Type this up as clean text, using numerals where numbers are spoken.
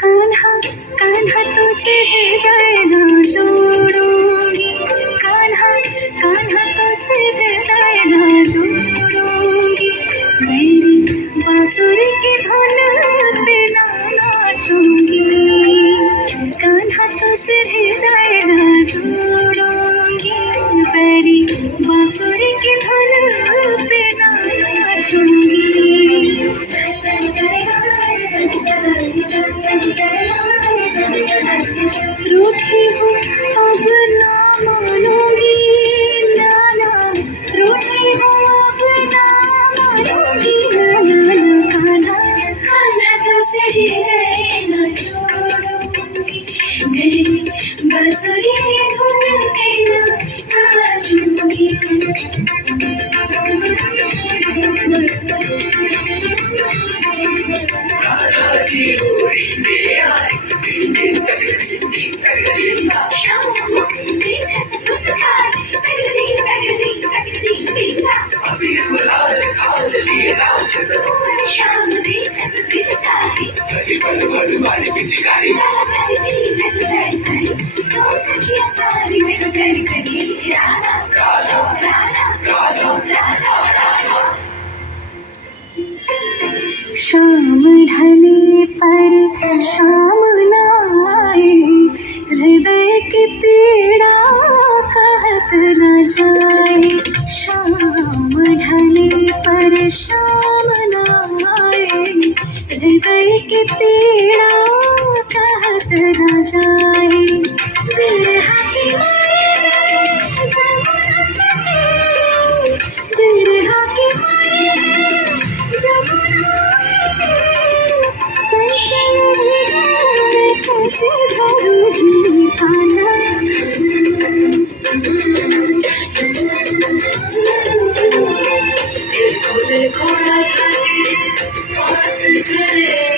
कान्हा कान्हा तुझसे हृदय न जोड़ूंगी, कान्हा कान्हा तुझसे हृदय न जोड़ूंगी, मेरी बांसुरी की धुन पे ना नाचूंगी, कान्हा तुझसे हृदय न जोड़ूंगी, मेरी बांसुरी की धुन पे ना नाचूंगी। रूठी हूँ अब ना मानूंगी, नाना रूठी हूँ अब ना मानूंगी, नाना कान्हा कान्हा तुझसे हृदय न छोड़ूंगी, मेरी बांसुरी की धुन पे ना नाचूंगी। शाम ढले पर शाम न आए, हृदय की पीड़ा कहत न जाए, शाम ढले पर शाम न आए, हृदय की पीड़ा कहत न जाए, बिरहा की बिरहा की कैसे धरूंगी कान्हा, देखो देखो राधा जी पास करे